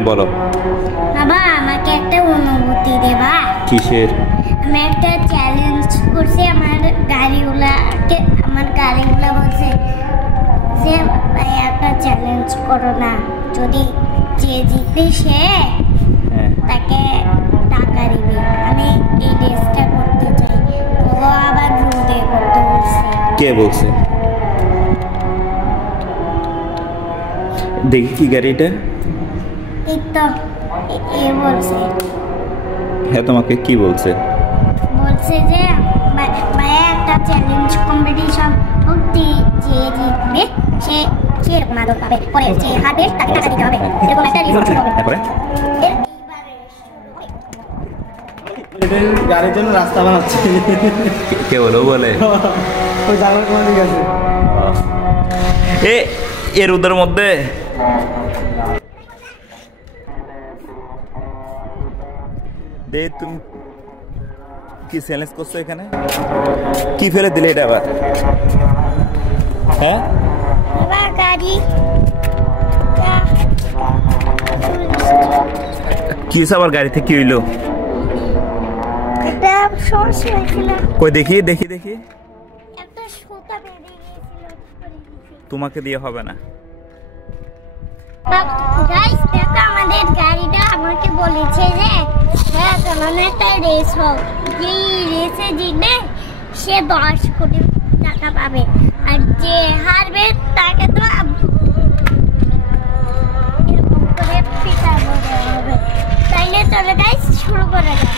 হ্যাঁ বলো। বাবা আমাকে একটা অনুমতি দেবা? কিসের? আমি একটা চ্যালেঞ্জ করছি আমার গাড়িগুলা বলছে যে ভাই একটা চ্যালেঞ্জ করো না, যদি যে জিতবে সে তাকে টাকা দিবে। আমি এই রেসটা করতে চাই। ও আবার রোদে করতে বলছে। কে বলছে? দেখি কি গাড়িটা। এই তো এ বলছে। হ্যাঁ তোমাকে কি বলছে? বলছে যে ভাইয়া একটা চ্যালেঞ্জ কম্পিটিশন যে জিতবে সে এরকম আদর পাবে, পরে যে হারবে তাকে টাকা দিতে হবে, এরকম একটা রিসোর্স হবে। তারপরে গাড়ির জন্য রাস্তা বানাচ্ছে। কে বলো? বলে ওই জানার কোনো দিক আছে এর ওদের মধ্যে দে। তুমি কি চ্যালেঞ্জ করছো এখানে? কি ফেলে দিলে এটা আবার? হ্যাঁ বাবা গাড়ি কি আবার গাড়িতে কি হইলো? একটা সমস্যা হয়েছিল। কই দেখি দেখি দেখি। একটা সুতা বেরিয়ে গিয়েছিল। তোমাকে দিয়ে হবে না। গাইস দেখো আমাদের গাড়িটা আমাকে বলেছে যে হ্যাঁ চলুন একটা রেস হোক, যে রেসে জিতবে সে 10 কোটি টাকা পাবে, আর যে হারবে তাকে তো এরকম করে পিটা হবে। তাইলে চলে গাইস শুরু করা যাক।